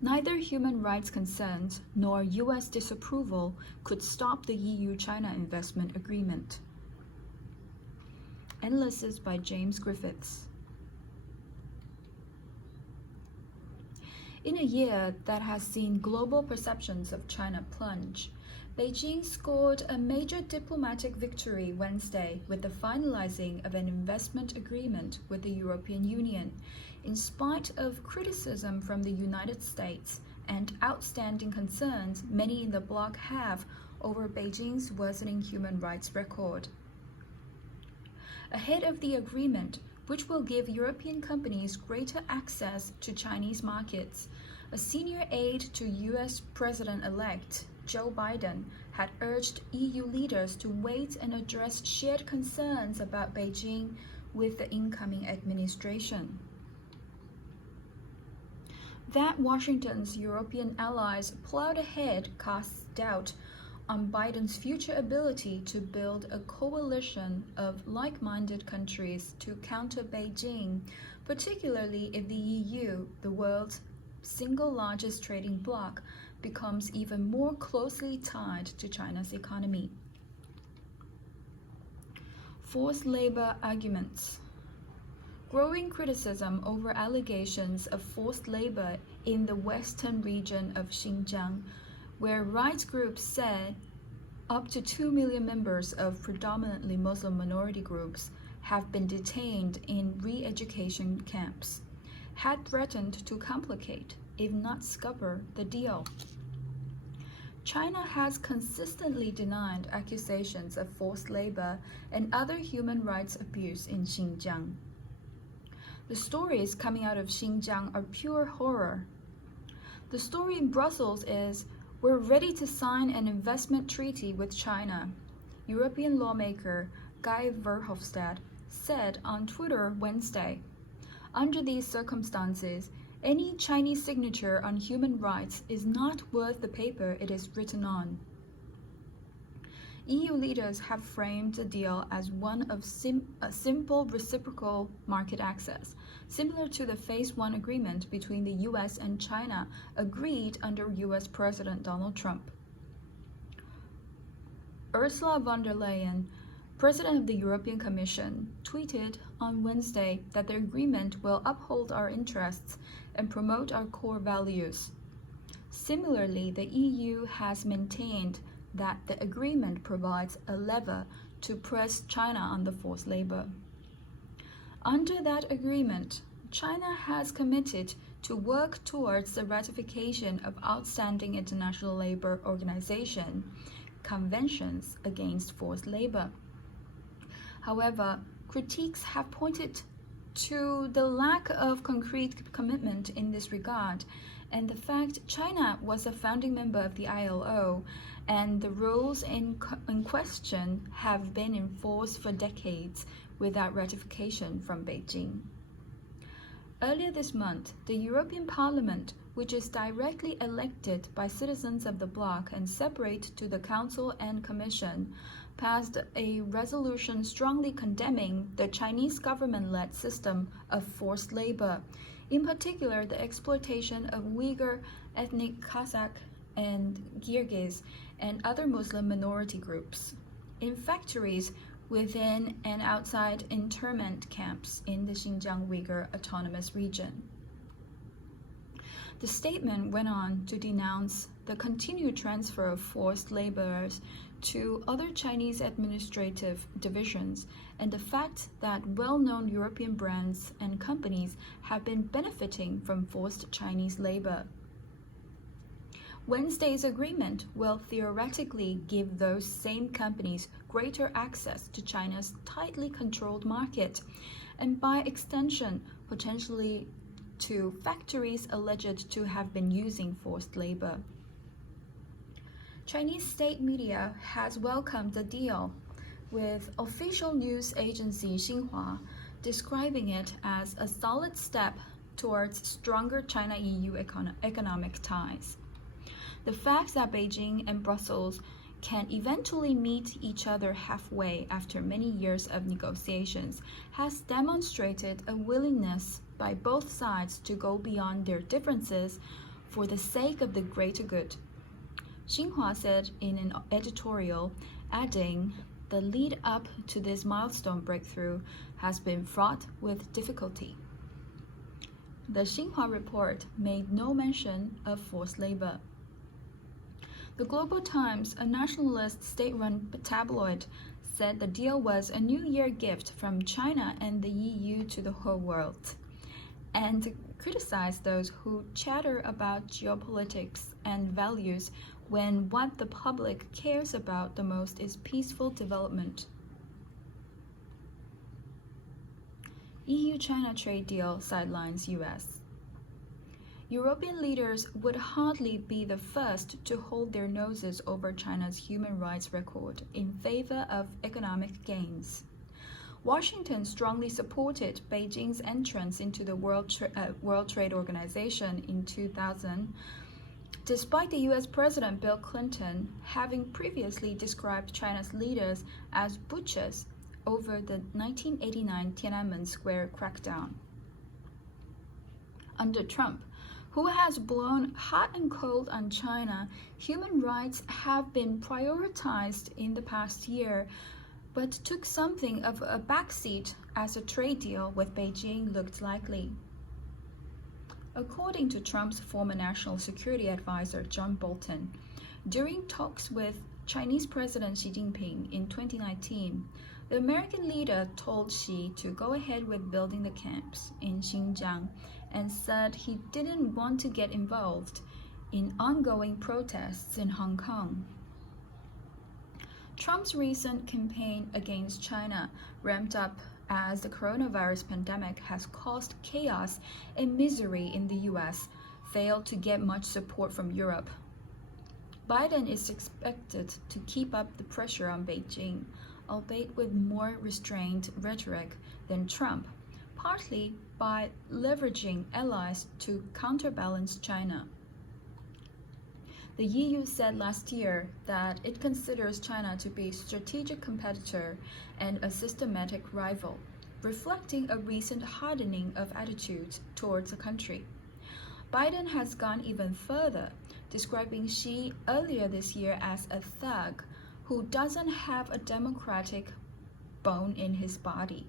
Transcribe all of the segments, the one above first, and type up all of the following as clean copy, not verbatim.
Neither human rights concerns nor US disapproval could stop the EU-China investment agreement. Analysis by James Griffiths. In a year that has seen global perceptions of China plunge, Beijing scored a major diplomatic victory Wednesday with the finalizing of an investment agreement with the European Union, in spite of criticism from the United States and outstanding concerns many in the bloc have over Beijing's worsening human rights record. Ahead of the agreement, which will give European companies greater access to Chinese markets, a senior aide to US President-elect Joe Biden had urged EU leaders to wait and address shared concerns about Beijing with the incoming administration. That Washington's European allies plowed ahead casts doubt on Biden's future ability to build a coalition of like-minded countries to counter Beijing, particularly if the EU, the world's single largest trading bloc, becomes even more closely tied to China's economy. Forced labor arguments. Growing criticism over allegations of forced labor in the western region of Xinjiang, where rights groups said up to 2 million members of predominantly Muslim minority groups have been detained in re-education camps, had threatened to complicate, if not scupper, the deal. China has consistently denied accusations of forced labor and other human rights abuse in Xinjiang. The stories coming out of Xinjiang are pure horror. The story in Brussels is, "We're ready to sign an investment treaty with China," European lawmaker Guy Verhofstadt said on Twitter Wednesday. Under these circumstances, any Chinese signature on human rights is not worth the paper it is written on. EU leaders have framed the deal as one of a simple reciprocal market access, similar to the Phase 1 agreement between the US and China agreed under US President Donald Trump. Ursula von der Leyen, President of the European Commission, tweeted on Wednesday that the agreement will uphold our interests and promote our core values. Similarly, the EU has maintained that the agreement provides a lever to press China on the forced labor. Under that agreement, China has committed to work towards the ratification of outstanding International Labor Organization conventions against forced labor. However, critiques have pointed to the lack of concrete commitment in this regard, and the fact China was a founding member of the ILO and the rules in question have been in force for decades without ratification from Beijing. Earlier this month, the European Parliament, which is directly elected by citizens of the bloc and separate to the Council and Commission, passed a resolution strongly condemning the Chinese government-led system of forced labor, in particular the exploitation of Uyghur, ethnic Kazakh, and Kyrgyz, and other Muslim minority groups in factories within and outside internment camps in the Xinjiang Uyghur Autonomous Region. The statement went on to denounce the continued transfer of forced laborers to other Chinese administrative divisions and the fact that well-known European brands and companies have been benefiting from forced Chinese labor. Wednesday's agreement will theoretically give those same companies greater access to China's tightly controlled market, and by extension, potentially to factories alleged to have been using forced labor. Chinese state media has welcomed the deal, with official news agency Xinhua describing it as a solid step towards stronger China-EU economic ties. The fact that Beijing and Brussels can eventually meet each other halfway after many years of negotiations has demonstrated a willingness by both sides to go beyond their differences for the sake of the greater good, Xinhua said in an editorial, adding, "The lead up to this milestone breakthrough has been fraught with difficulty." The Xinhua report made no mention of forced labor. The Global Times, a nationalist state-run tabloid, said the deal was a New Year gift from China and the EU to the whole world, and criticized those who chatter about geopolitics and values when what the public cares about the most is peaceful development. EU-China trade deal sidelines US. European leaders would hardly be the first to hold their noses over China's human rights record in favor of economic gains. Washington strongly supported Beijing's entrance into the World Trade Organization in 2000, despite the US President Bill Clinton having previously described China's leaders as butchers over the 1989 Tiananmen Square crackdown. Under Trump, who has blown hot and cold on China, human rights have been prioritized in the past year, but took something of a backseat as a trade deal with Beijing looked likely. According to Trump's former national security advisor John Bolton, during talks with Chinese President Xi Jinping in 2019, the American leader told Xi to go ahead with building the camps in Xinjiang and said he didn't want to get involved in ongoing protests in Hong Kong. Trump's recent campaign against China ramped up as the coronavirus pandemic has caused chaos and misery in the US, failed to get much support from Europe. Biden is expected to keep up the pressure on Beijing, albeit with more restrained rhetoric than Trump, partly by leveraging allies to counterbalance China. The EU said last year that it considers China to be a strategic competitor and a systematic rival, reflecting a recent hardening of attitudes towards the country. Biden has gone even further, describing Xi earlier this year as a thug who doesn't have a democratic bone in his body.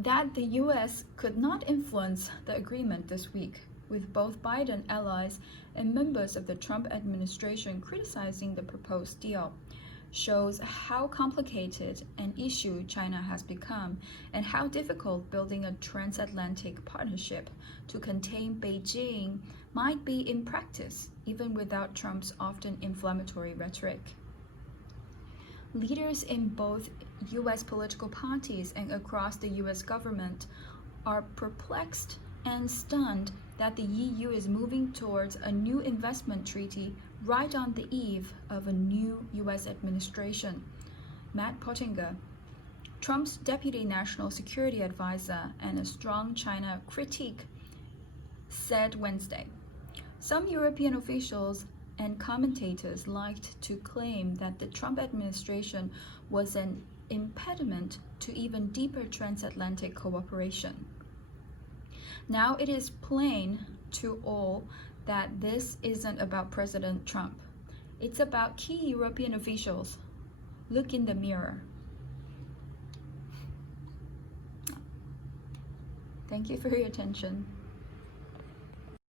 That the US could not influence the agreement this week, with both Biden allies and members of the Trump administration criticizing the proposed deal, shows how complicated an issue China has become and how difficult building a transatlantic partnership to contain Beijing might be in practice, even without Trump's often inflammatory rhetoric. Leaders in both US political parties and across the US government are perplexed and stunned that the EU is moving towards a new investment treaty right on the eve of a new US administration. Matt Pottinger, Trump's deputy national security advisor and a strong China critic, said Wednesday. Some European officials and commentators liked to claim that the Trump administration was an impediment to even deeper transatlantic cooperation. Now it is plain to all that this isn't about President Trump. It's about key European officials. Look in the mirror. Thank you for your attention.